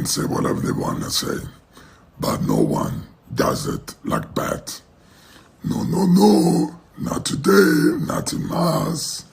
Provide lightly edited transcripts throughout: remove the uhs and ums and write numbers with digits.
can say whatever they want to say, but no one does it like Pat. No, no, no, not today, not in Mars.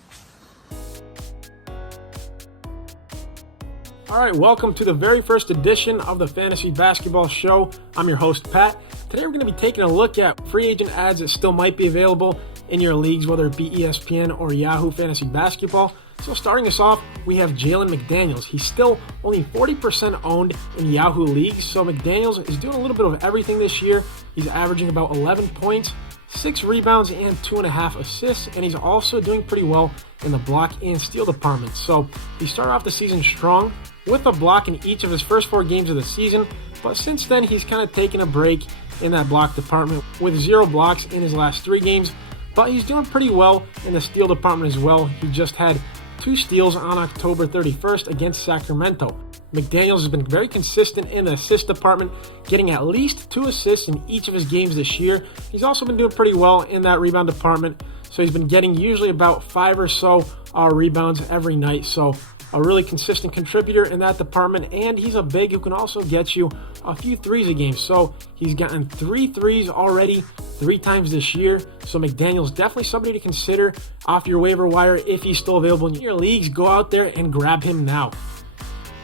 All right, welcome to the very first edition of the Fantasy Basketball Show. I'm your host, Pat. Today we're going to be taking a look at free agent ads that still might be available in your leagues, whether it be ESPN or Yahoo Fantasy Basketball. So starting us off, we have Jalen McDaniels. He's still only 40% owned in Yahoo leagues, so McDaniels is doing a little bit of everything this year. He's averaging about 11 points, 6 rebounds, and 2.5 assists, and he's also doing pretty well in the block and steal department. So he started off the season strong with a block in each of his first 4 games of the season, but since then he's kind of taken a break in that block department with 0 blocks in his last 3 games, but he's doing pretty well in the steal department as well. He just had 2 steals on October 31st against Sacramento. McDaniels has been very consistent in the assist department, getting at least 2 assists in each of his games this year. He's also been doing pretty well in that rebound department, so he's been getting usually about 5 or so rebounds every night. So a really consistent contributor in that department, and he's a big who can also get you a few threes a game. So he's gotten 3 threes already 3 times this year. So McDaniel's definitely somebody to consider off your waiver wire if he's still available in your leagues. Go out there and grab him now.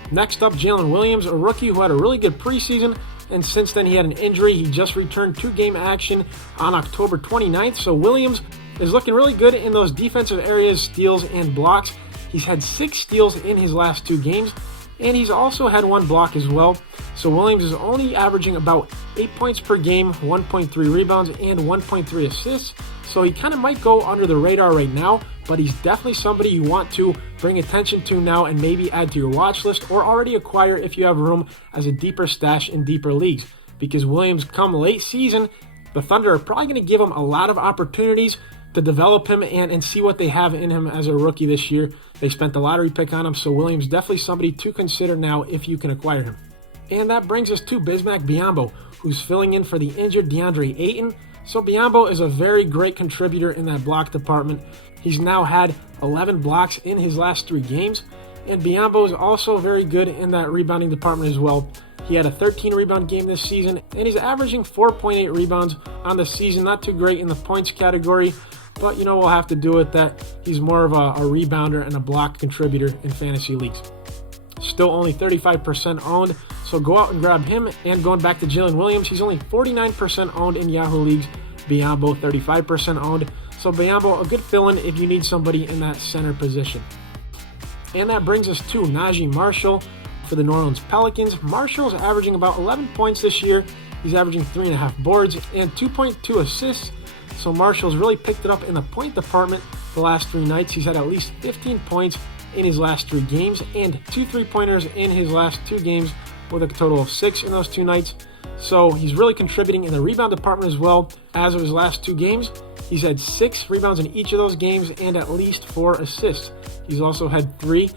Next up, Jalen Williams, a rookie who had a really good preseason, and since then he had an injury. He just returned to game action on October 29th. So Williams is looking really good in those defensive areas, steals and blocks. He's had 6 steals in his last 2 games, and he's also had 1 block as well. So Williams is only averaging about 8 points per game, 1.3 rebounds, and 1.3 assists. So he kind of might go under the radar right now, but he's definitely somebody you want to bring attention to now and maybe add to your watch list or already acquire if you have room as a deeper stash in deeper leagues. Because Williams, come late season, the Thunder are probably going to give him a lot of opportunities to develop him and see what they have in him as a rookie this year. They spent the lottery pick on him, so Williams definitely somebody to consider now if you can acquire him. And that brings us to Bismack Biyombo, who's filling in for the injured DeAndre Ayton. So Biyombo is a very great contributor in that block department. He's now had 11 blocks in his last 3 games, and Biyombo is also very good in that rebounding department as well. He had a 13 rebound game this season, and he's averaging 4.8 rebounds on the season. Not too great in the points category, but we'll have to do with that. He's more of a rebounder and a block contributor in fantasy leagues. Still only 35% owned, so go out and grab him. And going back to Jalen Williams, he's only 49% owned in Yahoo leagues. Biyombo 35% owned. So Biyombo, a good fill-in if you need somebody in that center position. And that brings us to Najee Marshall for the New Orleans Pelicans. Marshall's averaging about 11 points this year. He's averaging 3.5 boards and 2.2 assists. So Marshall's really picked it up in the point department the last 3 nights. He's had at least 15 points in his last 3 games and 2 3-pointers in his last 2 games with a total of 6 in those 2 nights. So he's really contributing in the rebound department as well. As of his last 2 games, he's had 6 rebounds in each of those games and at least 4 assists. He's also had 3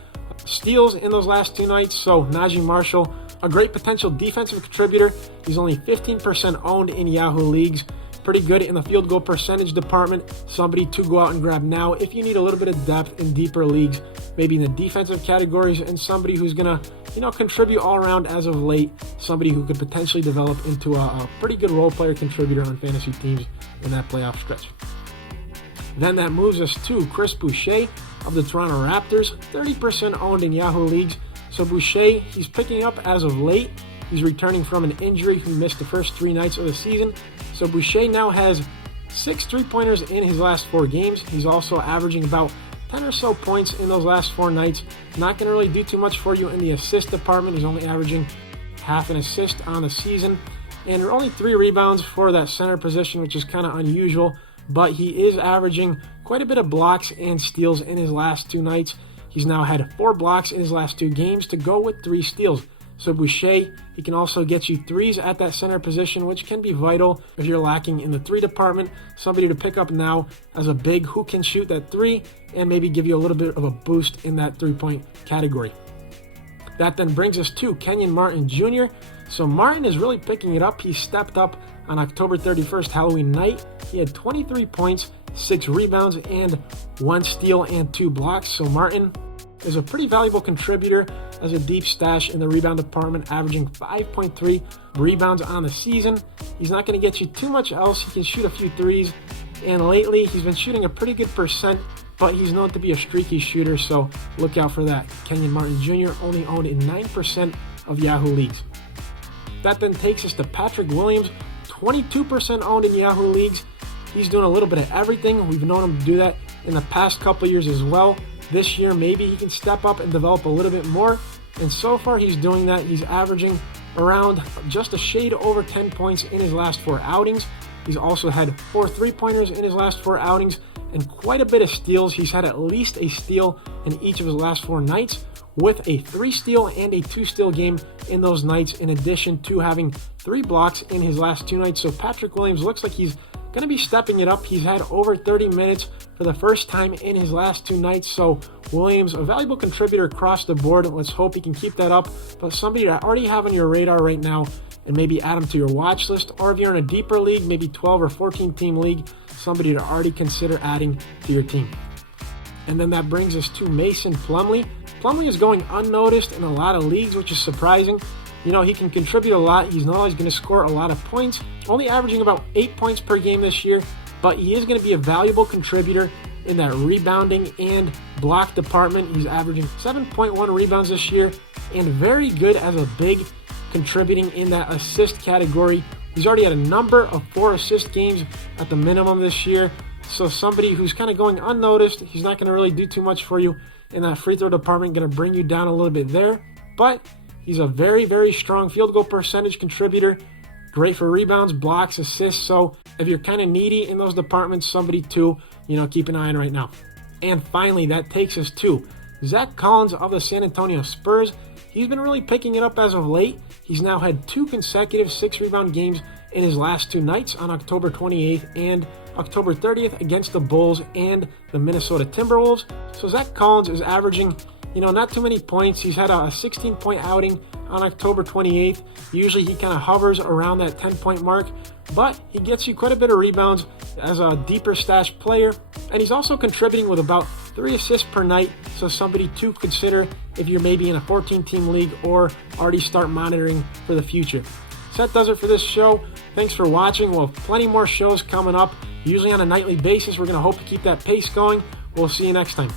steals in those last 2 nights. So Najee Marshall, a great potential defensive contributor. He's only 15% owned in Yahoo leagues. Pretty good in the field goal percentage department. Somebody to go out and grab now if you need a little bit of depth in deeper leagues, maybe in the defensive categories, and somebody who's going to contribute all around as of late. Somebody who could potentially develop into a pretty good role player contributor on fantasy teams in that playoff stretch. Then that moves us to Chris Boucher of the Toronto Raptors, 30% owned in Yahoo leagues. So Boucher, he's picking up as of late. He's returning from an injury. He missed the first 3 nights of the season. So Boucher now has 6 3-pointers in his last 4 games. He's also averaging about 10 or so points in those last 4 nights. Not going to really do too much for you in the assist department. He's only averaging half an assist on the season. And there are only 3 rebounds for that center position, which is kind of unusual. But he is averaging quite a bit of blocks and steals in his last 2 nights. He's now had 4 blocks in his last 2 games to go with 3 steals. So Boucher, he can also get you 3s at that center position, which can be vital if you're lacking in the 3 department. Somebody to pick up now as a big who can shoot that 3 and maybe give you a little bit of a boost in that 3-point category. That then brings us to Kenyon Martin Jr. So Martin is really picking it up. He stepped up on October 31st, Halloween night. He had 23 points, 6 rebounds, and 1 steal and 2 blocks. So Martin, is a pretty valuable contributor as a deep stash in the rebound department, averaging 5.3 rebounds on the season. He's not going to get you too much else. He can shoot a few threes, and lately he's been shooting a pretty good percent, but he's known to be a streaky shooter, so look out for that. Kenyon Martin Jr. only owned in 9% of Yahoo leagues. That then takes us to Patrick Williams, 22% owned in Yahoo leagues. He's doing a little bit of everything. We've known him to do that in the past couple years as well. This year, maybe he can step up and develop a little bit more. And so far, he's doing that. He's averaging around just a shade over 10 points in his last 4 outings. He's also had 4 3-pointers in his last 4 outings and quite a bit of steals. He's had at least a steal in each of his last 4 nights, with a 3-steal and a 2-steal game in those nights, in addition to having 3 blocks in his last 2 nights. So Patrick Williams looks like he's going to be stepping it up. He's had over 30 minutes for the first time in his last 2 nights. So Williams, a valuable contributor across the board. Let's hope he can keep that up. But somebody to already have on your radar right now and maybe add him to your watch list. Or if you're in a deeper league, maybe 12 or 14 team league, somebody to already consider adding to your team. And then that brings us to Mason Plumlee. Plumlee is going unnoticed in a lot of leagues, which is surprising. You know, he can contribute a lot. He's not always going to score a lot of points, only averaging about 8 points per game this year, but he is going to be a valuable contributor in that rebounding and block department. He's averaging 7.1 rebounds this year and very good as a big, contributing in that assist category. He's already had a number of 4 assist games at the minimum this year. So somebody who's kind of going unnoticed, he's not going to really do too much for you in that free throw department, going to bring you down a little bit there. But he's a very, very strong field goal percentage contributor. Great for rebounds, blocks, assists. So if you're kind of needy in those departments, somebody to, keep an eye on right now. And finally, that takes us to Zach Collins of the San Antonio Spurs. He's been really picking it up as of late. He's now had 2 consecutive 6-rebound games in his last 2 nights on October 28th and October 30th against the Bulls and the Minnesota Timberwolves. So Zach Collins is averaging, not too many points. He's had a 16-point outing on October 28th. Usually he kind of hovers around that 10-point mark, but he gets you quite a bit of rebounds as a deeper stash player. And he's also contributing with about 3 assists per night, so somebody to consider if you're maybe in a 14-team league or already start monitoring for the future. So that does it for this show. Thanks for watching. We'll have plenty more shows coming up, usually on a nightly basis. We're going to hope to keep that pace going. We'll see you next time.